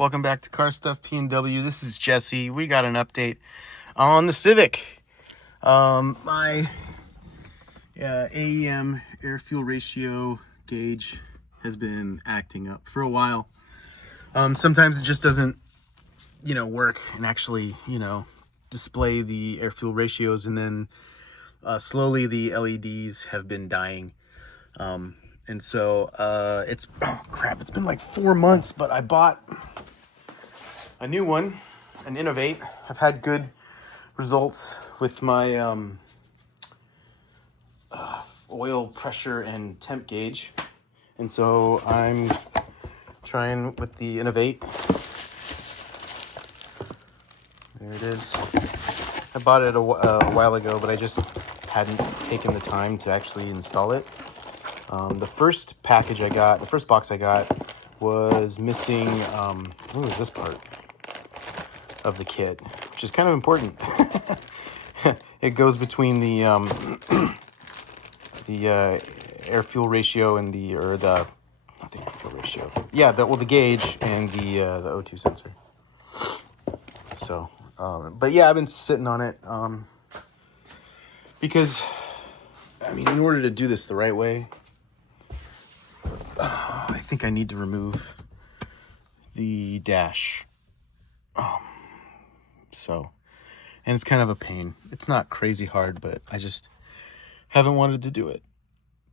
Welcome back to Car Stuff P&W. This is Jesse. We got an update on the Civic. My AEM air fuel ratio gauge has been acting up for a while. Sometimes it just doesn't, work and actually, display the air fuel ratios, and then slowly the LEDs have been dying. And so it's been like 4 months, but I bought a new one, an Innovate. I've had good results with my oil pressure and temp gauge, and so I'm trying with the Innovate. There it is. I bought it a while ago, but I just hadn't taken the time to actually install it. The first box I got was missing, what was this part of the kit, which is kind of important. It goes between the air fuel ratio and the air fuel ratio. Yeah, the gauge and the O2 sensor. So, but yeah, I've been sitting on it, because, in order to do this the right way, I think I need to remove the dash. And it's kind of a pain. It's not crazy hard, but I just haven't wanted to do it.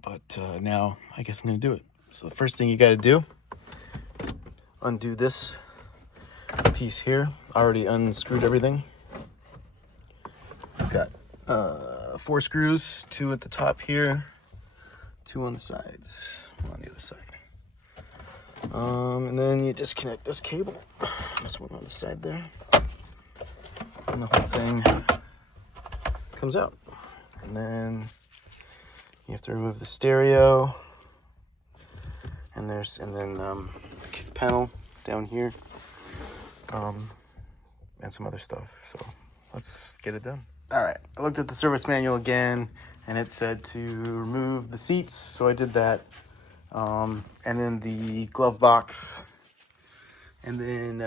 But now I guess I'm going to do it. So the first thing you got to do is undo this piece here. I already unscrewed everything. I've got 4 screws, 2 at the top here, 2 on the sides, 1 on the other side. And then you disconnect this cable, this one on the side there, and the whole thing comes out. And then you have to remove the stereo, and then the kick panel down here, and some other stuff. So let's get it done. All right, I looked at the service manual again, and it said to remove the seats, so I did that. And then the glove box, and then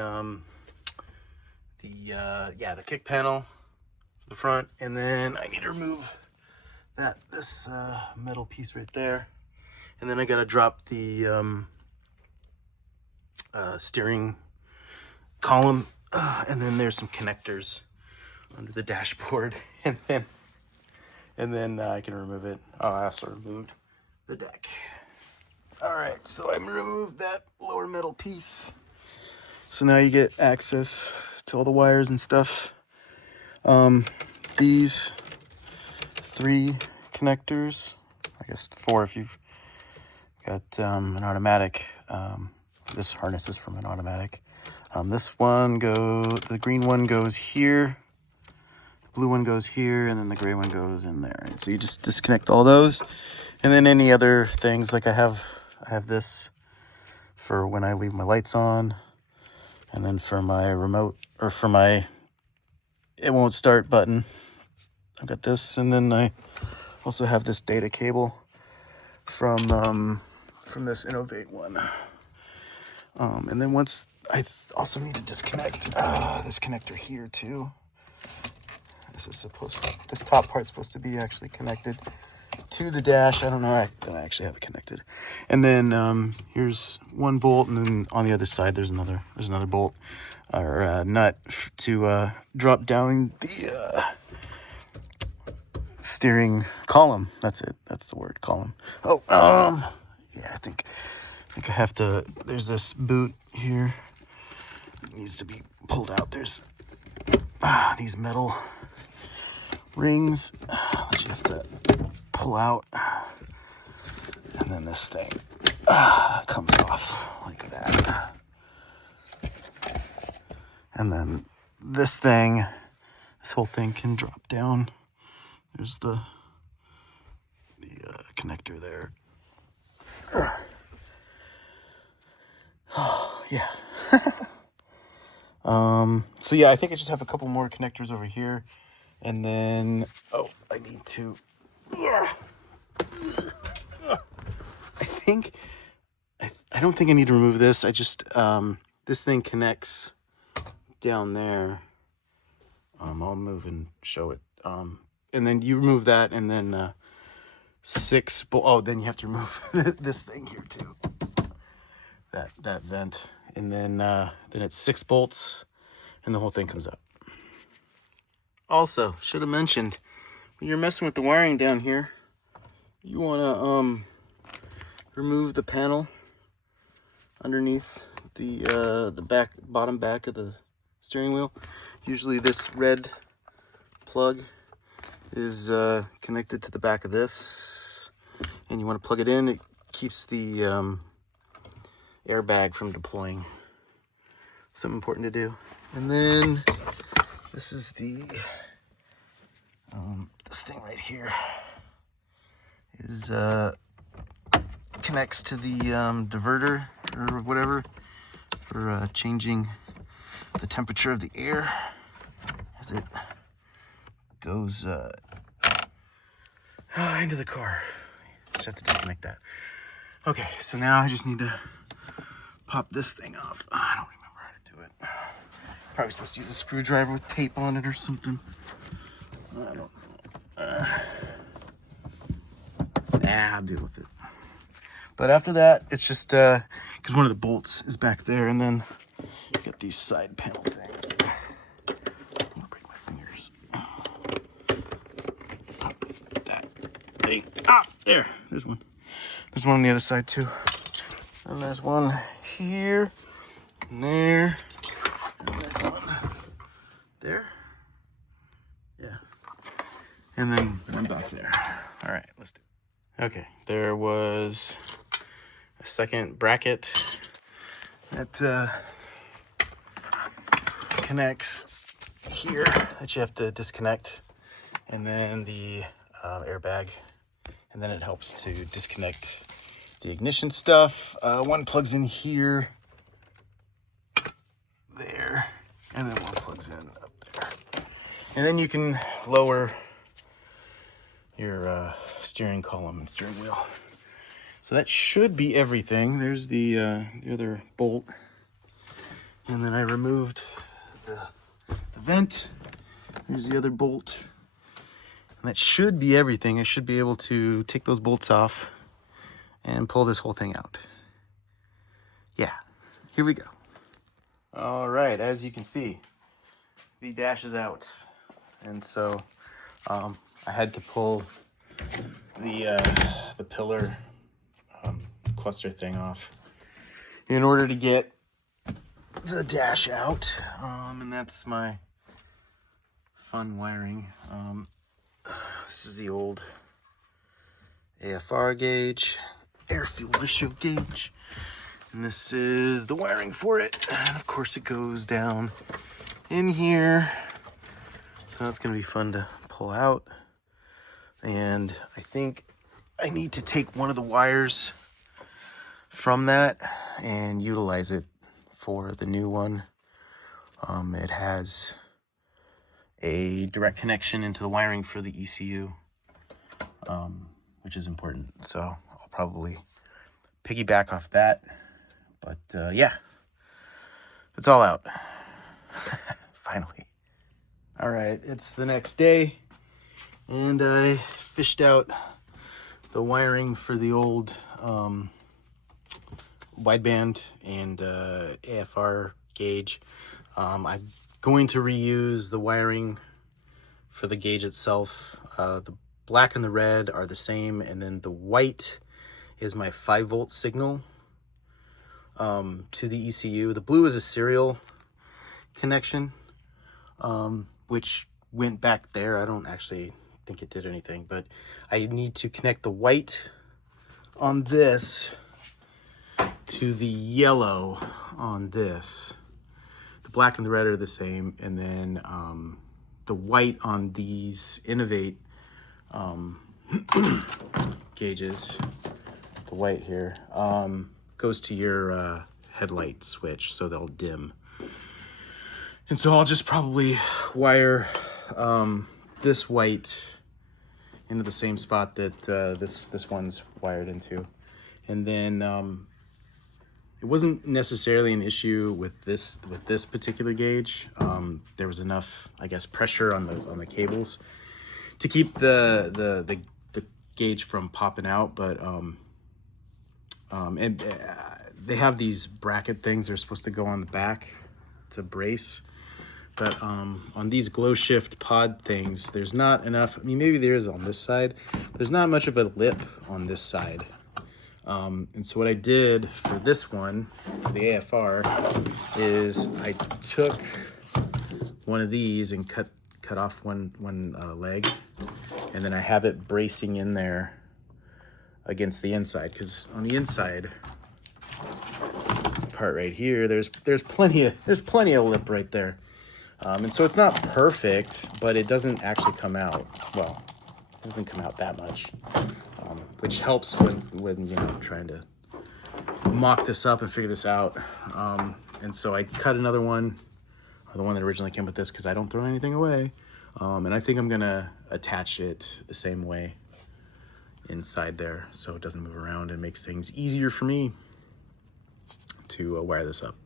the kick panel for the front, and then I need to remove this metal piece right there, and then I gotta drop the steering column, and then there's some connectors under the dashboard, and then I can remove it. Oh, I also removed the deck. All right, so I removed that lower metal piece. So now you get access to all the wires and stuff. These 3 connectors, I guess 4 if you've got an automatic. This harness is from an automatic. The green one goes here, the blue one goes here, and then the gray one goes in there. And so you just disconnect all those, and then any other things, like I have this for when I leave my lights on, and then for my remote, or for my it won't start button, I've got this, and then I also have this data cable from this Innovate one. And then once I also need to disconnect this connector here too. This top part's supposed to be actually connected to the dash. I don't know that I actually have it connected. And then here's one bolt, and then on the other side there's another bolt or nut to drop down the steering column. That's it. That's the word, column. Oh, yeah, I think I have to. There's this boot here. It needs to be pulled out. There's these metal rings that you have to pull out, and then this thing comes off like that, and then this whole thing can drop down. There's the connector there. Yeah. So yeah, I think I just have a couple more connectors over here, and then I need to. I don't think I need to remove this. I just this thing connects down there. I'll move and show it. And then you remove that, and then then you have to remove this thing here too. That vent, and then it's 6 bolts, and the whole thing comes up. Also, should have mentioned, when you're messing with the wiring down here, you want to remove the panel underneath the bottom back of the steering wheel. Usually this red plug is connected to the back of this, and you want to plug it in. It keeps the airbag from deploying. Something important to do. And then this is the this thing right here is connects to the diverter or whatever for changing the temperature of the air as it goes into the car. Just have to disconnect that. Okay, so now I just need to pop this thing off. I don't remember how to do it. Probably supposed to use a screwdriver with tape on it or something. I don't know. I'll deal with it. But after that, it's just because one of the bolts is back there, and then you got these side panel things. I'm gonna break my fingers. Pop that thing. There. There's one. There's one on the other side too. And there's one here, and there, and there's one there. Yeah. And then one back there. All right, let's do it. Okay, there was a second bracket that connects here that you have to disconnect, and then the airbag, and then it helps to disconnect the ignition stuff. One plugs in here, there, and then one plugs in up there. And then you can lower your steering column and steering wheel. So that should be everything. There's the other bolt. And then I removed the vent. There's the other bolt. And that should be everything. I should be able to take those bolts off and pull this whole thing out. Yeah, here we go. All right, as you can see, the dash is out. And so I had to pull the pillar cluster thing off in order to get the dash out. And that's my fun wiring. This is the old AFR gauge, air fuel ratio gauge, and this is the wiring for it. And of course it goes down in here, so that's gonna be fun to pull out. And I think I need to take one of the wires from that and utilize it for the new one. It has a direct connection into the wiring for the ECU, which is important. So I'll probably piggyback off that. But yeah, it's all out. Finally. All right, it's the next day, and I fished out the wiring for the old wideband and AFR gauge. I'm going to reuse the wiring for the gauge itself. The black and the red are the same, and then the white is my 5-volt signal to the ECU. The blue is a serial connection, which went back there. I don't actually think it did anything, but I need to connect the white on this to the yellow on this. The black and the red are the same, and then the white on these Innovate gauges, the white here, goes to your headlight switch, so they'll dim. And so I'll just probably wire this white into the same spot that this one's wired into, and then it wasn't necessarily an issue with this particular gauge. There was enough, I guess, pressure on the cables to keep the gauge from popping out, but they have these bracket things they're supposed to go on the back to brace, but on these GlowShift pod things, there's not enough. I mean, maybe there is on this side, but there's not much of a lip on this side. And so what I did for this one, for the AFR, is I took one of these and cut off one leg, and then I have it bracing in there against the inside, because on the inside part right here, there's plenty of lip right there, and so it's not perfect, but it doesn't actually come out. Well, it doesn't come out that much, which helps when you know, trying to mock this up and figure this out. And so I cut another one, the one that originally came with this, because I don't throw anything away. And I think I'm gonna attach it the same way inside there, so it doesn't move around and makes things easier for me to wire this up.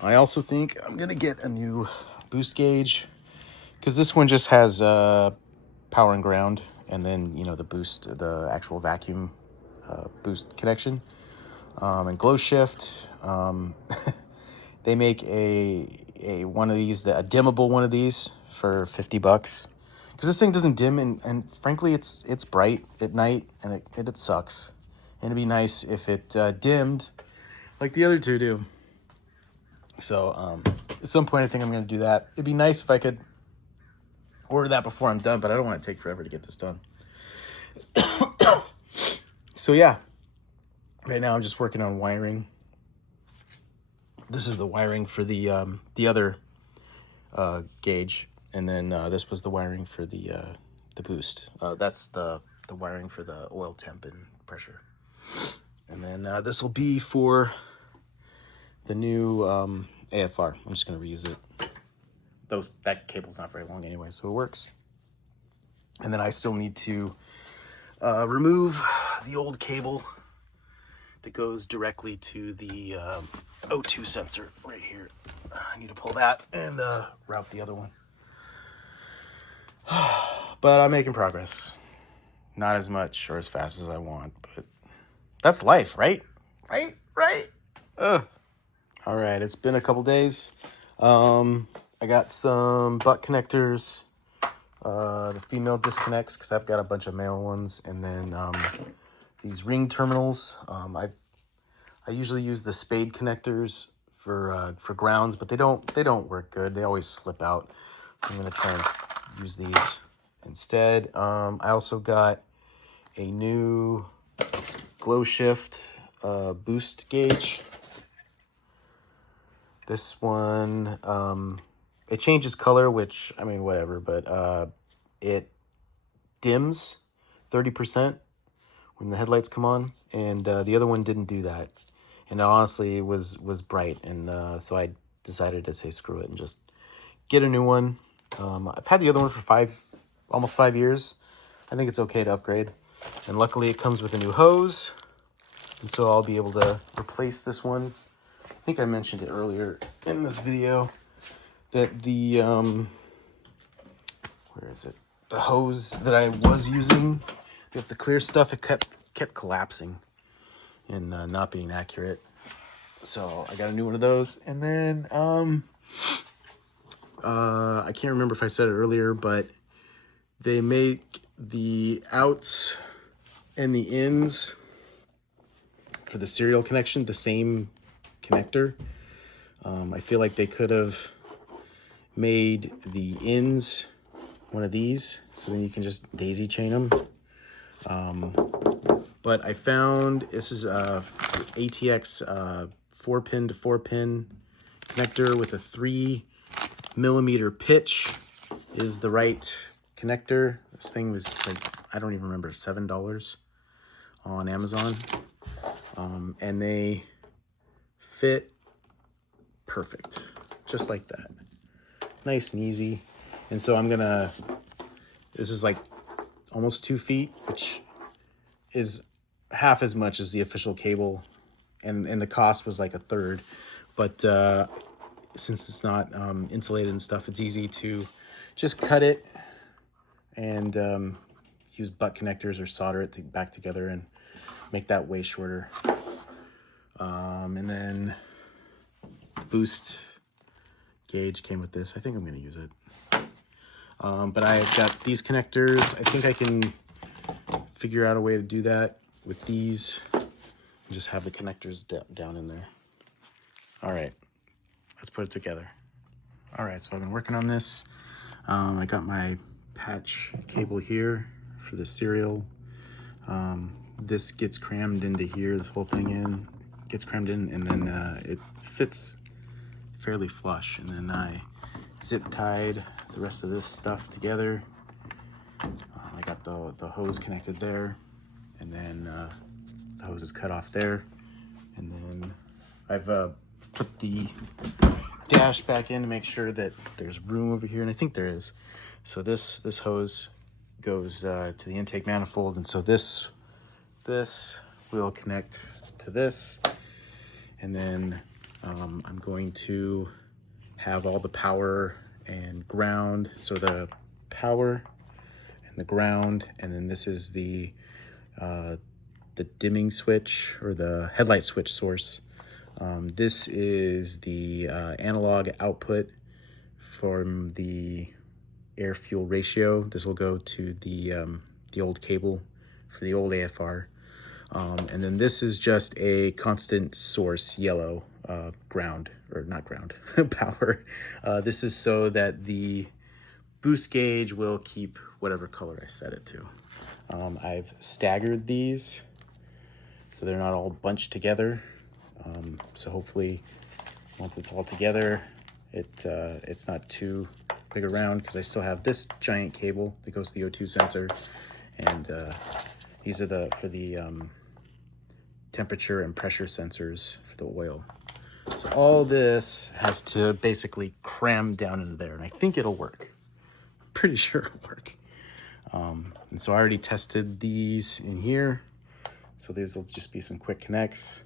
I also think I'm gonna get a new boost gauge, because this one just has power and ground, and then, you know, the actual vacuum boost connection. And GlowShift, they make a one of these, a dimmable one of these for $50, because this thing doesn't dim, and frankly it's bright at night, and it sucks. And it'd be nice if it dimmed like the other two do. So at some point I think I'm going to do that. It'd be nice if I could order that before I'm done, but I don't want it to take forever to get this done. So yeah, right now I'm just working on wiring. This is the wiring for the other gauge, and then this was the wiring for the boost. That's the wiring for the oil temp and pressure. And then this will be for the new AFR. I'm just going to reuse it. That cable's not very long anyway, so it works. And then I still need to remove the old cable that goes directly to the O2 sensor right here. I need to pull that and route the other one. But I'm making progress. Not as much or as fast as I want, but that's life, right? Right? All right, it's been a couple days. I got some butt connectors, the female disconnects, because I've got a bunch of male ones, and then these ring terminals. I usually use the spade connectors for grounds, but they don't work good. They always slip out. So I'm gonna try and use these instead. I also got a new GlowShift boost gauge. This one, it changes color, which, I mean, whatever, but it dims 30% when the headlights come on, and the other one didn't do that. And honestly, it was bright, and so I decided to say screw it and just get a new one. I've had the other one for almost 5 years. I think it's okay to upgrade. And luckily it comes with a new hose, and so I'll be able to replace this one. I think I mentioned it earlier in this video that the where is it? The hose that I was using with the clear stuff, it kept collapsing and not being accurate. So I got a new one of those, and then I can't remember if I said it earlier, but they make the outs and the ins for the serial connection the same connector. I feel like they could have made the ins one of these, so then you can just daisy chain them. But I found this is a ATX 4-pin to 4-pin connector with a 3mm pitch is the right connector. This thing was like, I don't even remember, $7 on Amazon. And they fit perfect, just like that. Nice and easy. And so this is like almost 2 feet, which is half as much as the official cable and the cost was like a third. But since it's not insulated and stuff, it's easy to just cut it and use butt connectors or solder it back together and make that way shorter. And then the boost gauge came with this. I think I'm going to use it. But I've got these connectors. I think I can figure out a way to do that with these and just have the connectors down in there. All right, let's put it together. All right, so I've been working on this. I got my patch cable here for the serial. This gets crammed into here, this whole thing gets crammed in, and then it fits fairly flush. And then I zip tied the rest of this stuff together. I got the hose connected there, and then the hose is cut off there. And then I've put the dash back in to make sure that there's room over here, and I think there is. So this hose goes to the intake manifold, and so this will connect to this, and then I'm going to have all the power and ground. So the power and the ground, and then this is the dimming switch or the headlight switch source. This is the analog output from the air fuel ratio. This will go to the old cable for the old AFR. And then this is just a constant source, yellow, ground, or not ground, power. This is so that the boost gauge will keep whatever color I set it to. I've staggered these so they're not all bunched together. So hopefully once it's all together, it's not too big around, because I still have this giant cable that goes to the O2 sensor, and these are for the temperature and pressure sensors for the oil. So all this has to basically cram down into there, and I think it'll work. I'm pretty sure it'll work. And so I already tested these in here, so these will just be some quick connects.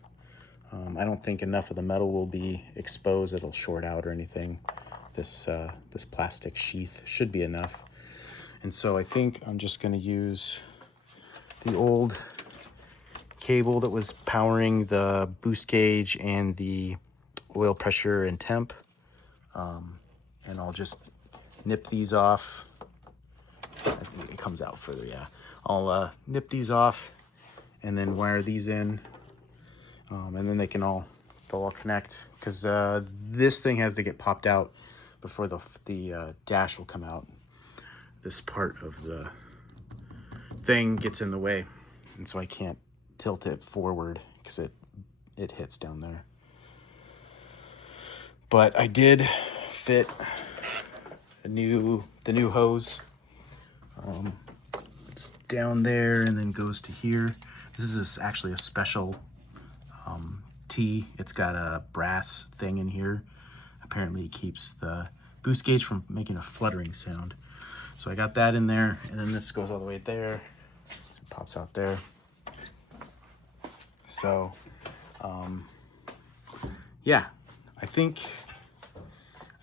I don't think enough of the metal will be exposed, it'll short out or anything. This plastic sheath should be enough. And so I think I'm just going to use the old cable that was powering the boost gauge and the oil pressure and temp. And I'll just nip these off. I think it comes out further, yeah. I'll nip these off and then wire these in. And then they'll all connect, because this thing has to get popped out before the dash will come out. This part of the thing gets in the way, and so I can't tilt it forward because it hits down there. But I did fit the new hose. It's down there and then goes to here. This is actually a special T. It's got a brass thing in here. Apparently it keeps the boost gauge from making a fluttering sound. So I got that in there, and then this goes all the way there. It pops out there. So, yeah, I think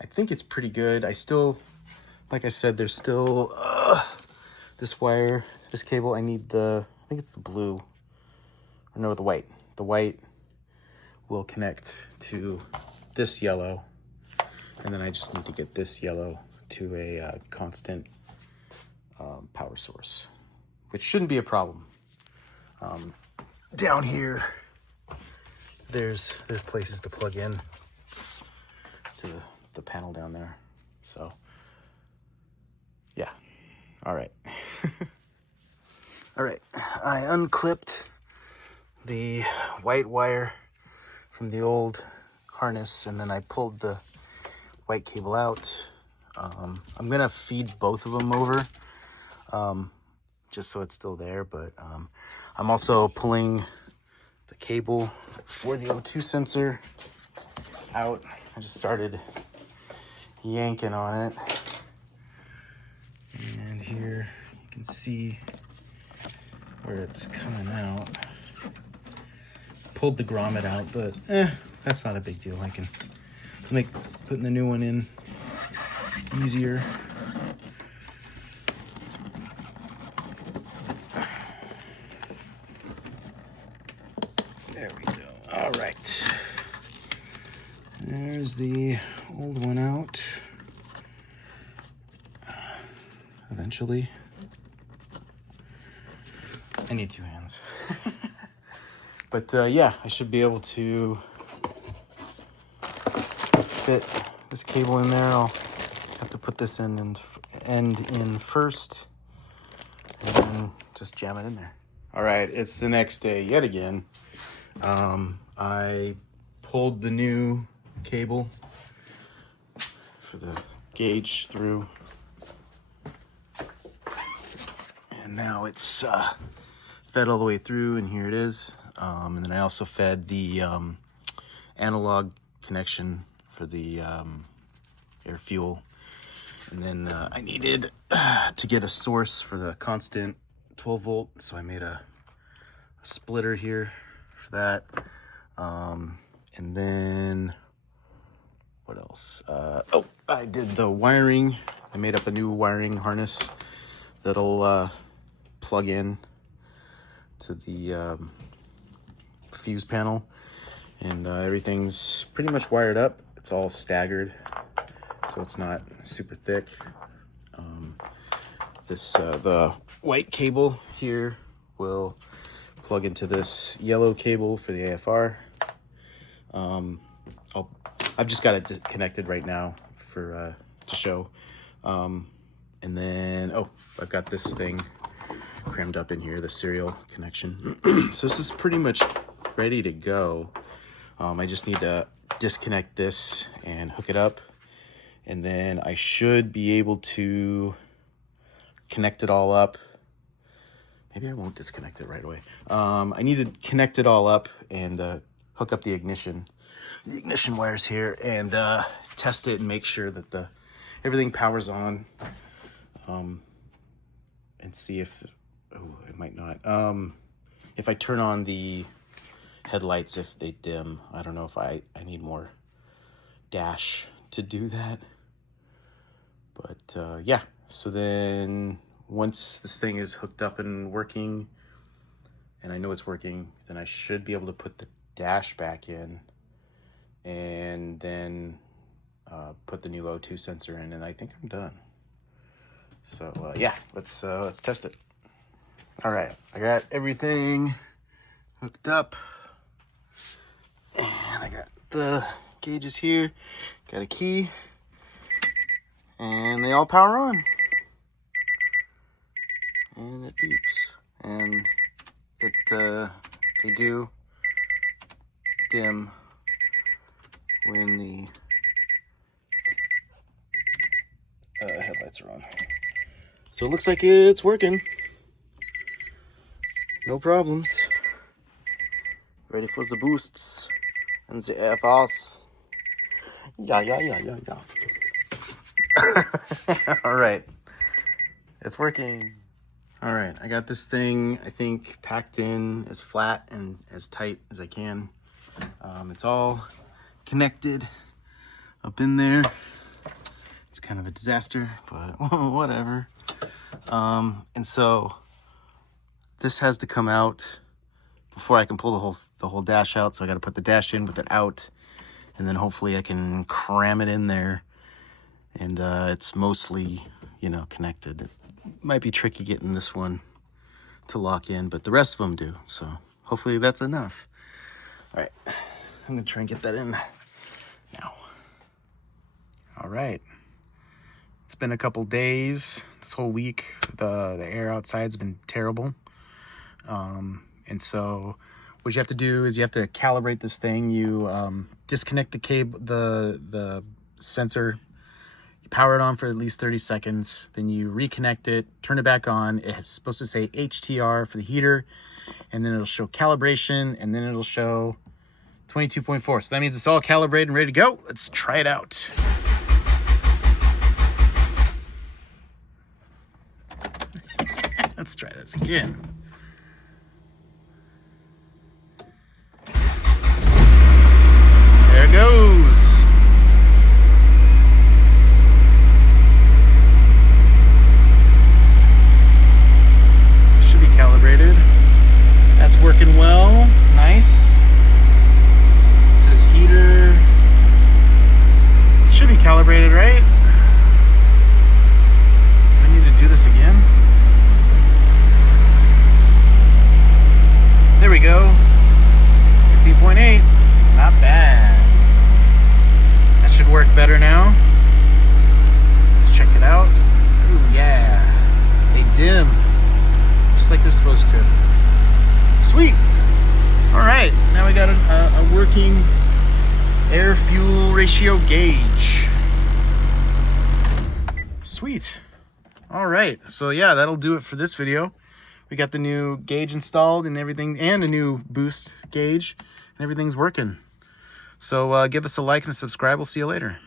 it's pretty good. I still, like I said, there's still this wire, this cable. I need I think it's the blue, or no, the white. The white will connect to this yellow, and then I just need to get this yellow to a constant power source, which shouldn't be a problem. Down here, there's places to plug in to the panel down there. So, yeah. All right. All right. I unclipped the white wire from the old harness, and then I pulled the white cable out. I'm gonna feed both of them over, just so it's still there, but I'm also pulling the cable for the O2 sensor out. I just started yanking on it, and here you can see where it's coming out. pulled the grommet out, but that's not a big deal. I can make putting the new one in easier. There we go. All right. There's the old one out. Eventually. I need 2 hands. But yeah, I should be able to fit this cable in there. I'll have to put this end in first and then just jam it in there. All right, it's the next day yet again. I pulled the new cable for the gauge through, and now it's fed all the way through, and here it is. And then I also fed the analog connection for the air fuel, and then I needed to get a source for the constant 12 volt, so I made a splitter here for that. And then what else? Oh, I did the wiring. I made up a new wiring harness that'll plug in to the fuse panel, and everything's pretty much wired up. It's all staggered, so it's not super thick. The white cable here will plug into this yellow cable for the AFR. I've just got it connected right now for to show. And then, oh, I've got this thing crammed up in here, the serial connection. So this is pretty much ready to go. I just need to disconnect this and hook it up, and then I should be able to connect it all up. Maybe I won't disconnect it right away. I need to connect it all up and hook up the ignition wires here, and test it and make sure that everything powers on, and see if, oh, it might not. If I turn on the headlights, if they dim, I don't know if I need more dash to do that. But yeah, so then once this thing is hooked up and working, and I know it's working, then I should be able to put the dash back in, and then put the new O2 sensor in, and I think I'm done. So yeah, let's test it. All right, I got everything hooked up, and I got the gauges here, got a key, and they all power on, and it beeps, and they do dim when the headlights are on. So it looks like it's working. No problems. Ready for the boosts and the AFRs. Yeah. All right, it's working. All right, I got this thing, I think, packed in as flat and as tight as I can. It's all connected up in there. It's kind of a disaster, but whatever. And so this has to come out before I can pull the whole dash out. So I got to put the dash in with it out, and then hopefully I can cram it in there. And it's mostly, connected. It might be tricky getting this one to lock in, but the rest of them do. So hopefully that's enough. All right, I'm gonna try and get that in now. All right, it's been a couple days. This whole week, the air outside's been terrible. And so what you have to do is you have to calibrate this thing. You disconnect the cable, the sensor, you power it on for at least 30 seconds, then you reconnect it, turn it back on. It's supposed to say HTR for the heater, and then it'll show calibration, and then it'll show 22.4. So that means it's all calibrated and ready to go. Let's try it out. Let's try this again. goes. Should be calibrated. That's working well. Nice. It says heater. Should be calibrated, right? Do I need to do this again? There we go. 15.8. Not bad. That should work better now. Let's check it out. Ooh, yeah. They dim. Just like they're supposed to. Sweet. All right. Now we got a working air-fuel ratio gauge. Sweet. All right. So yeah, that'll do it for this video. We got the new gauge installed and everything, and a new boost gauge, and everything's working. So give us a like and a subscribe. We'll see you later.